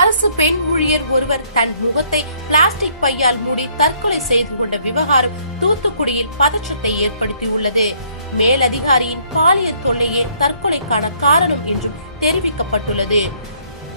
அரசு பெண் ஊழியர் ஒருவர் தன் முகத்தை பிளாஸ்டிக் பையால் மூடி தற்கொலை செய்து கொண்ட விவகாரம் தூத்துக்குடியில் பதற்றத்தை ஏற்படுத்தியுள்ளது. மேலதிகாரியின் பாலியல் தொல்லையே தற்கொலைக்கான காரணம் என்றும் தெரிவிக்கப்பட்டுள்ளது.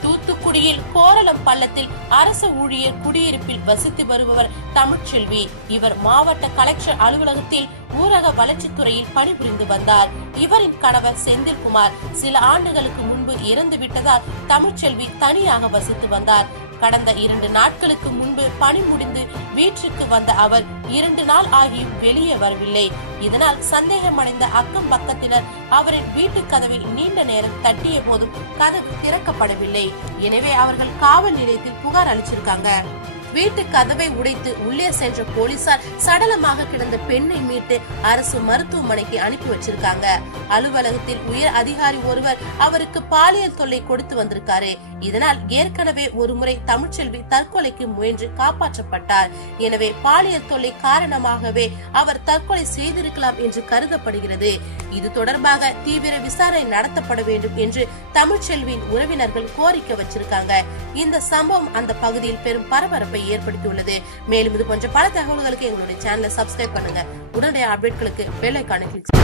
தூத்துக்குடியில் கோரளம் பள்ளத்தில் அரசு ஊழியர் குடியிருப்பில் வசித்து வருபவர் தமிழ்ச்செல்வி. இவர் மாவட்ட கலெக்டர் அலுவலகத்தில் ஊரக வளர்ச்சித்துறையில் பணிபுரிந்து வந்தார். இவரின் கணவர் செந்தில்குமார் சில ஆண்டுகளுக்கு முன்பு இறந்து விட்டதால் தமிழ்ச்செல்வி தனியாக வசித்து வந்தார். கடந்த இரண்டு நாட்களுக்கு முன்பு பணி முடிந்து வீட்டிற்கு வந்த அவர் இரண்டு நாள் ஆகியும் வெளியே வரவில்லை. இதனால் சந்தேகமடைந்த அக்கம் பக்கத்தினர் அவரின் வீட்டு கதவை நீண்ட நேரம் தட்டிய போதும் கதவு திறக்கப்படவில்லை. எனவே அவர்கள் காவல் நிலையத்தில் புகார் அளிச்சிருக்காங்க. வீட்டு கதவை உடைத்து உள்ளே சென்ற போலீசார் சடலமாக கிடந்த பெண்ணை மீட்டு அரசு மருத்துவமனைக்கு அனுப்பி வச்சிருக்காங்க. அலுவலகத்தில் உயர் அதிகாரி ஒருவர் அவருக்கு பாலியல் தொல்லை கொடுத்து வந்திருக்காரு. இதனால் ஏற்கனவே ஒருமுறை தமிழ்ச்செல்வி தற்கொலைக்கு முயன்று காப்பாற்றப்பட்டார். எனவே பாலியல் தொல்லை காரணமாகவே அவர் தற்கொலை செய்திருக்கலாம் என்று கருதப்படுகிறது. இது தொடர்பாக தீவிர விசாரணை நடத்தப்பட வேண்டும் என்று தமிழ்ச்செல்வியின் உறவினர்கள் கோரிக்கை வச்சிருக்காங்க. இந்த சம்பவம் அந்த பகுதியில் பெரும் பரபரப்பை ஏற்படுத்தியுள்ளது. மேலும் இது போன்ற பல தகவல்களுக்கு எங்களுடைய சேனலை சப்ஸ்கிரைப் பண்ணுங்க. உடனடியாக அப்டேட்களுக்கு பெல் ஐக்கானை கிளிக்